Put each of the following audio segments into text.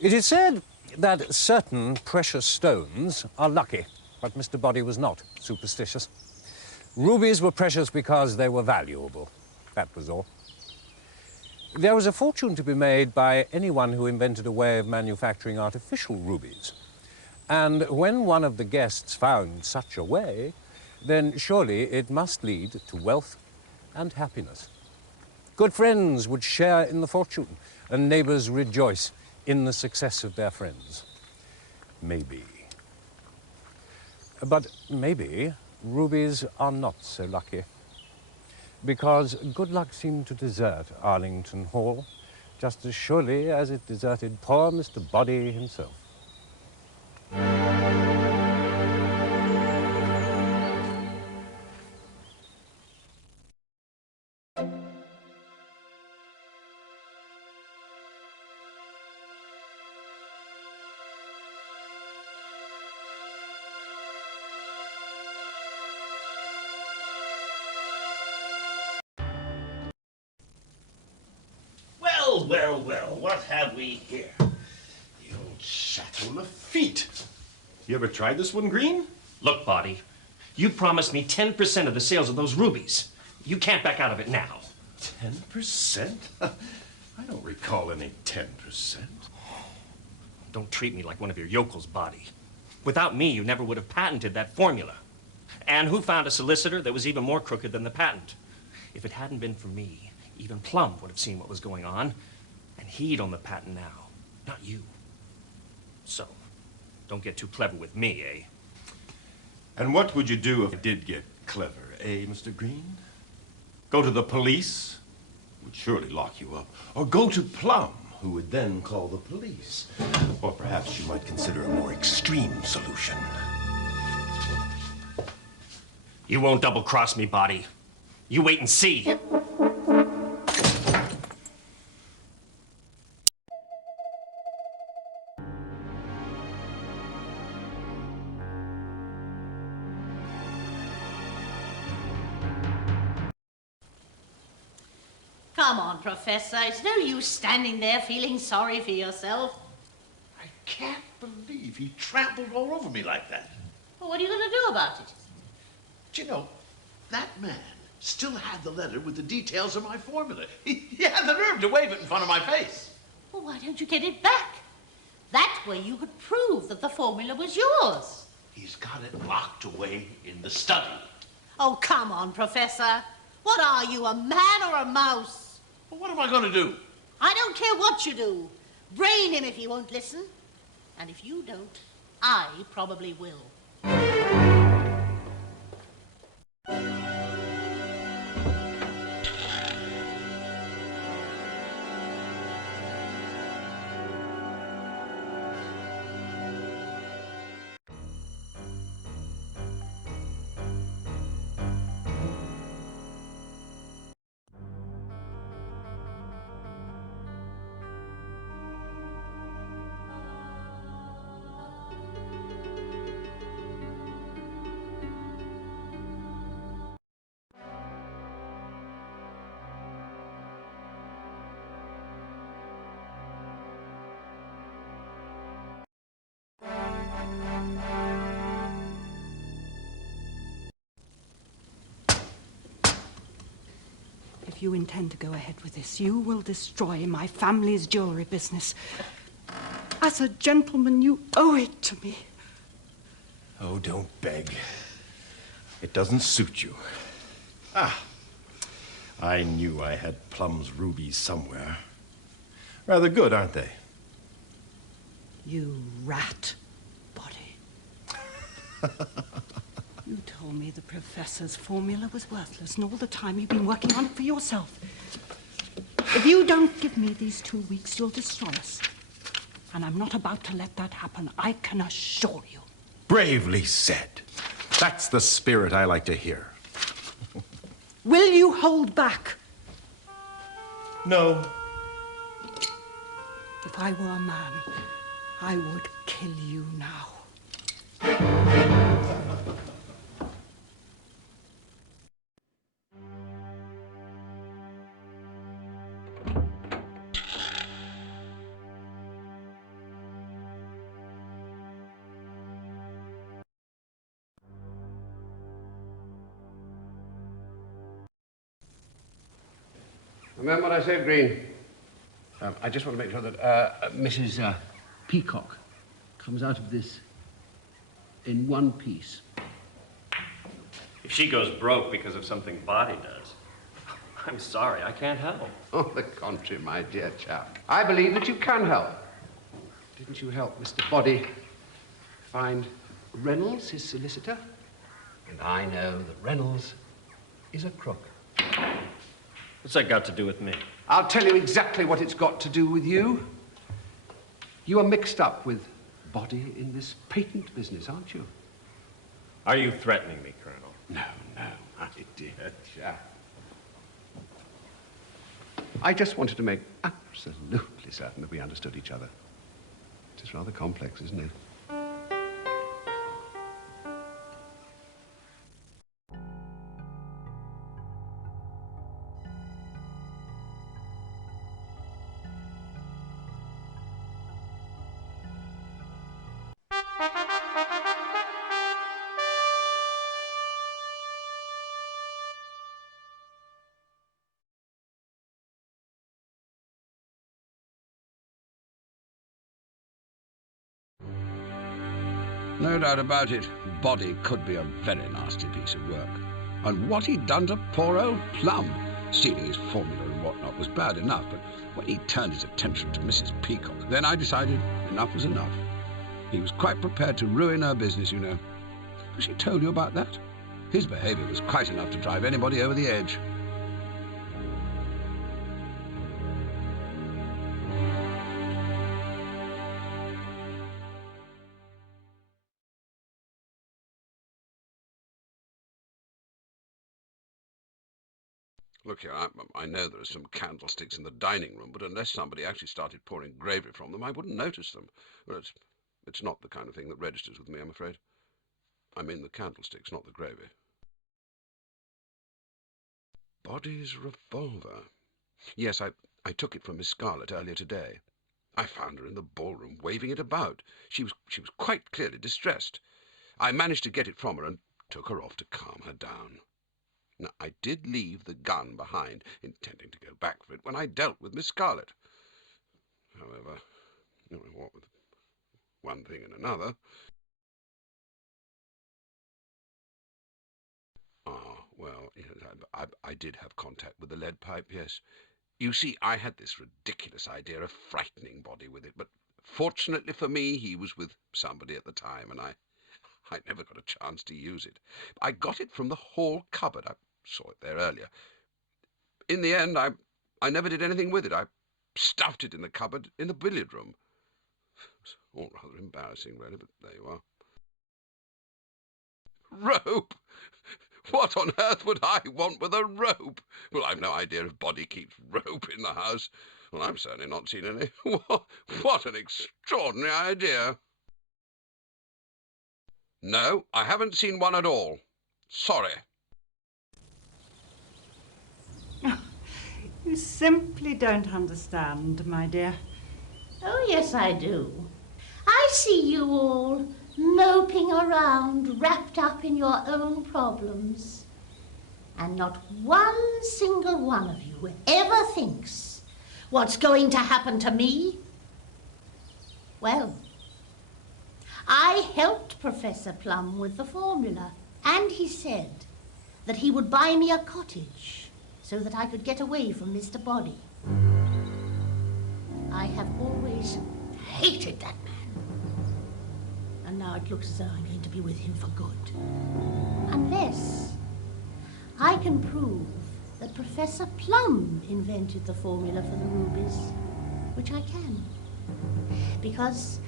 It is said that certain precious stones are lucky, but Mr. Body was not superstitious. Rubies were precious because they were valuable. That was all. There was a fortune to be made by anyone who invented a way of manufacturing artificial rubies. And when one of the guests found such a way, then surely it must lead to wealth and happiness. Good friends would share in the fortune, and neighbors rejoice in the success of their friends. Maybe. But maybe rubies are not so lucky, because good luck seemed to desert Arlington Hall just as surely as it deserted poor Mr. Body himself. Well, what have we here? The old Chateau Lafitte. You ever tried this one, Green? Look, Body, you promised me 10% of the sales of those rubies. You can't back out of it now. 10%? I don't recall any 10%. Don't treat me like one of your yokels, Body. Without me, you never would have patented that formula. And who found a solicitor that was even more crooked than the patent? If it hadn't been for me, even Plum would have seen what was going on, and he'd own the patent now, not you. So, don't get too clever with me, eh? And what would you do if I did get clever, eh, Mr. Green? Go to the police, who would surely lock you up, or go to Plum, who would then call the police. Or perhaps you might consider a more extreme solution. You won't double-cross me, Body. You wait and see. Come on, Professor. It's no use standing there feeling sorry for yourself. I can't believe he trampled all over me like that. Well, what are you going to do about it? But you know, that man still had the letter with the details of my formula. He had the nerve to wave it in front of my face. Well, why don't you get it back? That way you could prove that the formula was yours. He's got it locked away in the study. Oh, come on, Professor. What are you, a man or a mouse? Well, what am I going to do? I don't care what you do. Brain him if he won't listen. And if you don't, I probably will. If you intend to go ahead with this, you will destroy my family's jewelry business. As a gentleman, you owe it to me. Oh, don't beg. It doesn't suit you. Ah, I knew I had Plum's rubies somewhere. Rather good, aren't they? You rat, Body. You told me the professor's formula was worthless, and all the time you've been working on it for yourself. If you don't give me these 2 weeks, you'll destroy us. And I'm not about to let that happen, I can assure you. Bravely said. That's the spirit I like to hear. Will you hold back? No. If I were a man, I would kill you now. Remember what I said, Green? I just want to make sure that Mrs. Peacock comes out of this in one piece. If she goes broke because of something Body does, I'm sorry, I can't help. On the contrary, my dear chap. I believe that you can help. Didn't you help Mr. Body find Reynolds, his solicitor? And I know that Reynolds is a crook. What's that got to do with me? I'll tell you exactly what it's got to do with you. You are mixed up with Body in this patent business, aren't you? Are you threatening me, Colonel? No, my dear chap. I just wanted to make absolutely certain that we understood each other. It is rather complex, isn't it? No doubt about it, Body could be a very nasty piece of work. And what he'd done to poor old Plum, stealing his formula and whatnot, was bad enough, but when he turned his attention to Mrs. Peacock, then I decided enough was enough. He was quite prepared to ruin her business, you know. Has she told you about that? His behavior was quite enough to drive anybody over the edge. Look here, I know there are some candlesticks in the dining room, but unless somebody actually started pouring gravy from them, I wouldn't notice them. Well, it's not the kind of thing that registers with me, I'm afraid. I mean the candlesticks, not the gravy. Body's revolver. Yes, I took it from Miss Scarlett earlier today. I found her in the ballroom, waving it about. She was quite clearly distressed. I managed to get it from her and took her off to calm her down. Now, I did leave the gun behind, intending to go back for it when I dealt with Miss Scarlett. However, what with one thing and another... well, yes, I did have contact with the lead pipe, yes. You see, I had this ridiculous idea of frightening Body with it, but fortunately for me, he was with somebody at the time, and I never got a chance to use it. I got it from the hall cupboard. I saw it there earlier. In the end, I never did anything with it. I stuffed it in the cupboard in the billiard room. It's all rather embarrassing, really, but there you are. Rope! What on earth would I want with a rope? Well, I've no idea if Body keeps rope in the house. Well, I've certainly not seen any. What an extraordinary idea. No, I haven't seen one at all. Sorry. You simply don't understand, my dear. Oh, yes, I do. I see you all moping around, wrapped up in your own problems. And not one single one of you ever thinks what's going to happen to me. Well, I helped Professor Plum with the formula, and he said that he would buy me a cottage so that I could get away from Mr. Body. always hated that man. And now it looks as though I'm going to be with him for good. Unless I can prove that Professor Plum invented the formula for the rubies, which I can. Because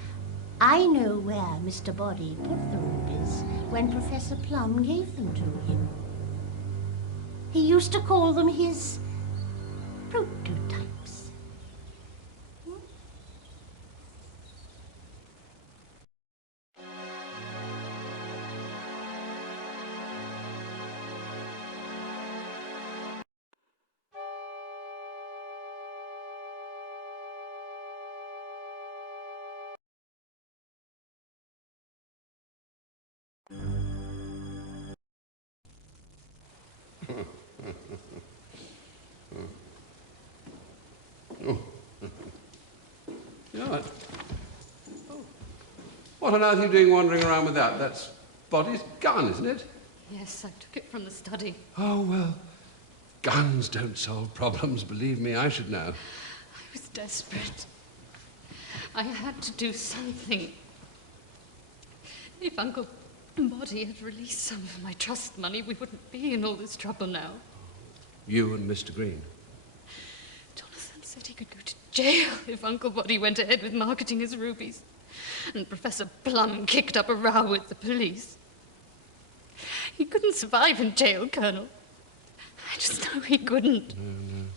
I know where Mr. Body put the rubies when Professor Plum gave them to him. He used to call them his prototypes. You know what? Oh. What on earth are you doing wandering around with that? That's Body's gun, isn't it? Yes, I took it from the study. Oh, well, guns don't solve problems, believe me, I should know. I was desperate. I had to do something. If Uncle Body had released some of my trust money, we wouldn't be in all this trouble now. You and Mr. Green? Jonathan said he could go to jail if Uncle Body went ahead with marketing his rubies. And Professor Plum kicked up a row with the police. He couldn't survive in jail, Colonel. I just know he couldn't.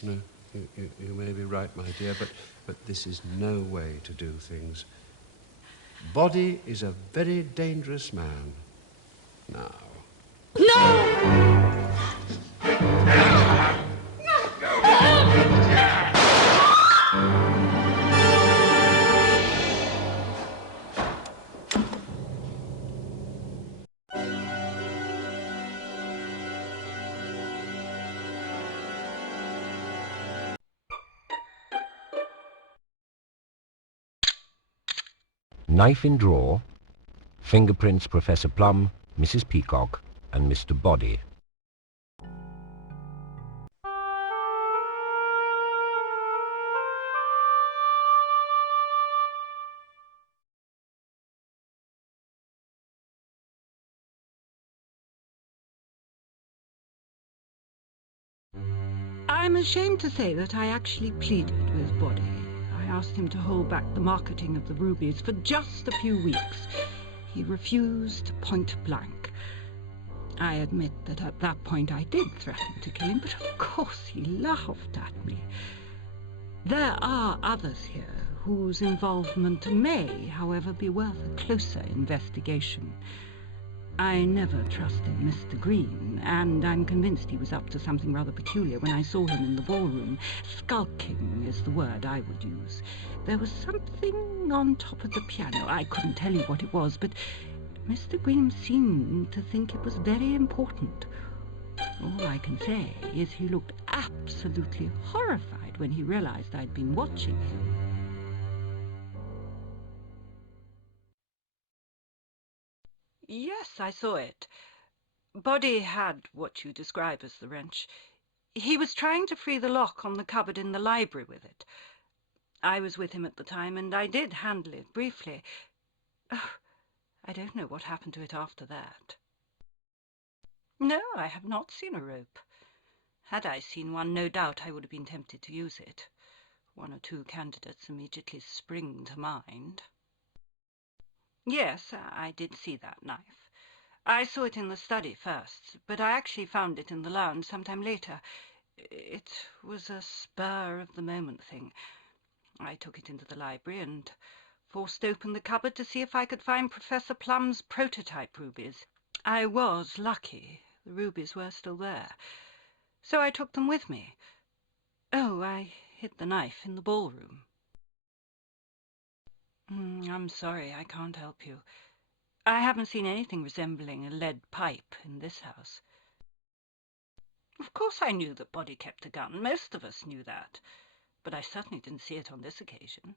No. You may be right, my dear, but this is no way to do things. Body is a very dangerous man. Now. No! Knife in drawer, fingerprints Professor Plum, Mrs. Peacock, and Mr. Body. I'm ashamed to say that I actually pleaded with Body. I asked him to hold back the marketing of the rubies for just a few weeks. He refused point blank. I admit that at that point I did threaten to kill him, but of course he laughed at me. There are others here whose involvement may, however, be worth a closer investigation. I never trusted Mr. Green, and I'm convinced he was up to something rather peculiar when I saw him in the ballroom. Skulking is the word I would use. There was something on top of the piano. I couldn't tell you what it was, but Mr. Green seemed to think it was very important. All I can say is he looked absolutely horrified when he realized I'd been watching him. Yes, I saw it. Body had what you describe as the wrench. He was trying to free the lock on the cupboard in the library with it. I was with him at the time, and I did handle it briefly. Oh, I don't know what happened to it after that. No, I have not seen a rope. Had I seen one, no doubt I would have been tempted to use it. One or two candidates immediately spring to mind. Yes, I did see that knife. I saw it in the study first, but I actually found it in the lounge sometime later. It was a spur-of-the-moment thing. I took it into the library and forced open the cupboard to see if I could find Professor Plum's prototype rubies. I was lucky. The rubies were still there. So I took them with me. Oh, I hid the knife in the ballroom. I'm sorry, I can't help you. I haven't seen anything resembling a lead pipe in this house. Of course I knew that Body kept a gun. Most of us knew that. But I certainly didn't see it on this occasion.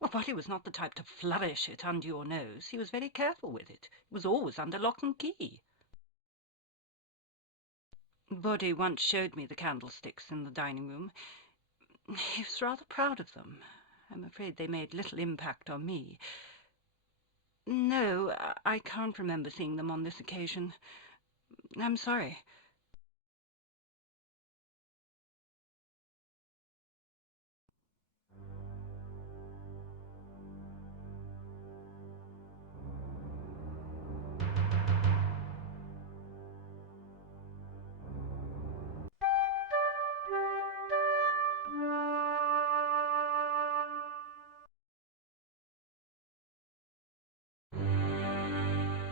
Well, Body was not the type to flourish it under your nose. He was very careful with it. It was always under lock and key. Body once showed me the candlesticks in the dining room. He was rather proud of them. I'm afraid they made little impact on me. No, I can't remember seeing them on this occasion. I'm sorry.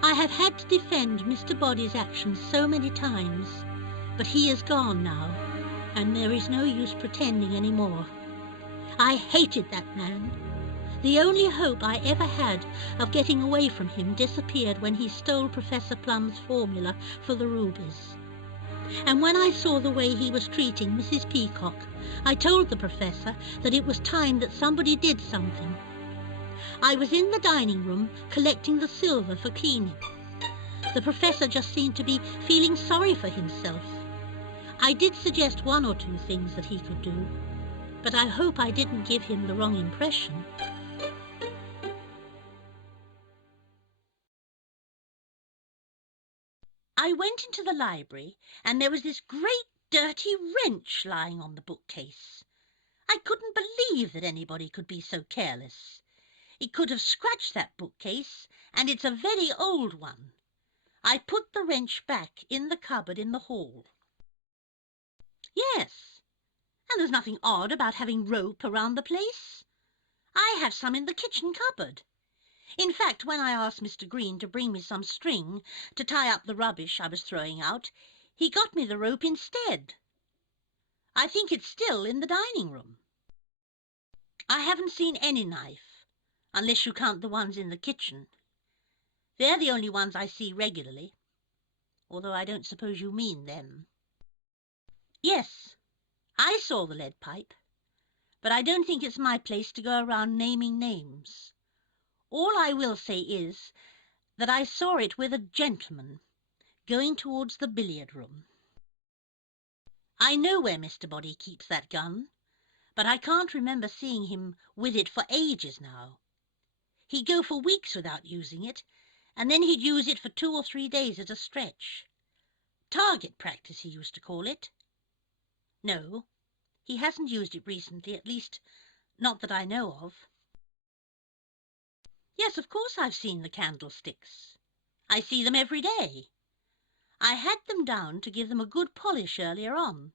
I have had to defend Mr. Body's actions so many times, but he is gone now, and there is no use pretending any more. I hated that man. The only hope I ever had of getting away from him disappeared when he stole Professor Plum's formula for the rubies. And when I saw the way he was treating Mrs. Peacock, I told the professor that it was time that somebody did something. I was in the dining room collecting the silver for cleaning. The professor just seemed to be feeling sorry for himself. I did suggest one or two things that he could do, but I hope I didn't give him the wrong impression. I went into the library, and there was this great dirty wrench lying on the bookcase. I couldn't believe that anybody could be so careless. It could have scratched that bookcase, and it's a very old one. I put the wrench back in the cupboard in the hall. Yes, and there's nothing odd about having rope around the place. I have some in the kitchen cupboard. In fact, when I asked Mr. Green to bring me some string to tie up the rubbish I was throwing out, he got me the rope instead. I think it's still in the dining room. I haven't seen any knife, unless you count the ones in the kitchen. They're the only ones I see regularly, although I don't suppose you mean them. Yes, I saw the lead pipe, but I don't think it's my place to go around naming names. All I will say is that I saw it with a gentleman going towards the billiard room. I know where Mr. Body keeps that gun, but I can't remember seeing him with it for ages now. He'd go for weeks without using it, and then he'd use it for 2 or 3 days at a stretch. Target practice, he used to call it. No, he hasn't used it recently, at least not that I know of. Yes, of course I've seen the candlesticks. I see them every day. I had them down to give them a good polish earlier on.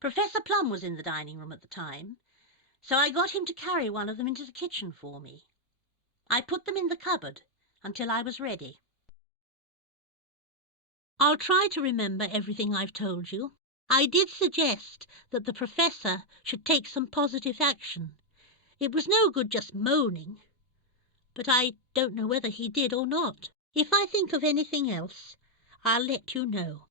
Professor Plum was in the dining room at the time, so I got him to carry one of them into the kitchen for me. I put them in the cupboard until I was ready. I'll try to remember everything I've told you. I did suggest that the professor should take some positive action. It was no good just moaning, but I don't know whether he did or not. If I think of anything else, I'll let you know.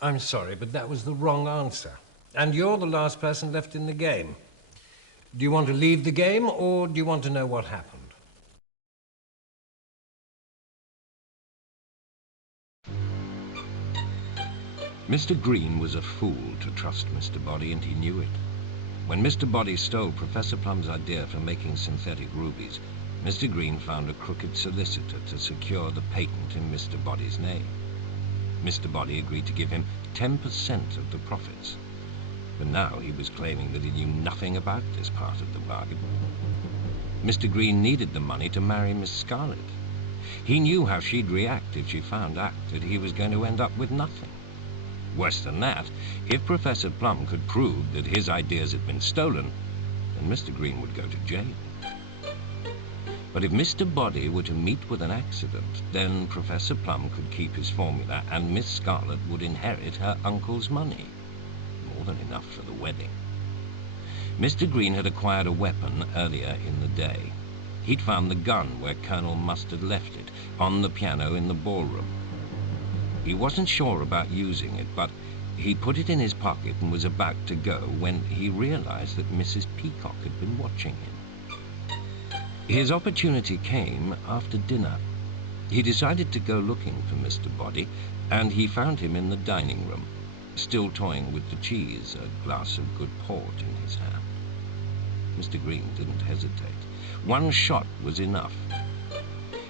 I'm sorry, but that was the wrong answer. And you're the last person left in the game. Do you want to leave the game, or do you want to know what happened? Mr. Green was a fool to trust Mr. Body, and he knew it. When Mr. Body stole Professor Plum's idea for making synthetic rubies, Mr. Green found a crooked solicitor to secure the patent in Mr. Body's name. Mr. Body agreed to give him 10% of the profits, but now he was claiming that he knew nothing about this part of the bargain. Mr. Green needed the money to marry Miss Scarlet. He knew how she'd react if she found out that he was going to end up with nothing. Worse than that, if Professor Plum could prove that his ideas had been stolen, then Mr. Green would go to jail. But if Mr. Body were to meet with an accident, then Professor Plum could keep his formula and Miss Scarlet would inherit her uncle's money. More than enough for the wedding. Mr. Green had acquired a weapon earlier in the day. He'd found the gun where Colonel Mustard left it, on the piano in the ballroom. He wasn't sure about using it, but he put it in his pocket and was about to go when he realized that Mrs. Peacock had been watching him. His opportunity came after dinner. He decided to go looking for Mr. Body, and he found him in the dining room, still toying with the cheese, a glass of good port in his hand. Mr. Green didn't hesitate. One shot was enough.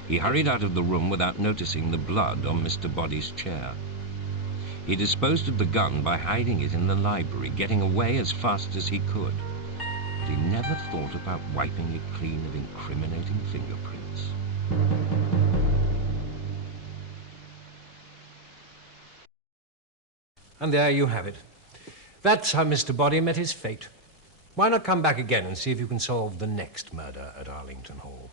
He hurried out of the room without noticing the blood on Mr. Body's chair. He disposed of the gun by hiding it in the library, getting away as fast as he could. But he never thought about wiping it clean of incriminating fingerprints. And there you have it. That's how Mr. Body met his fate. Why not come back again and see if you can solve the next murder at Arlington Hall?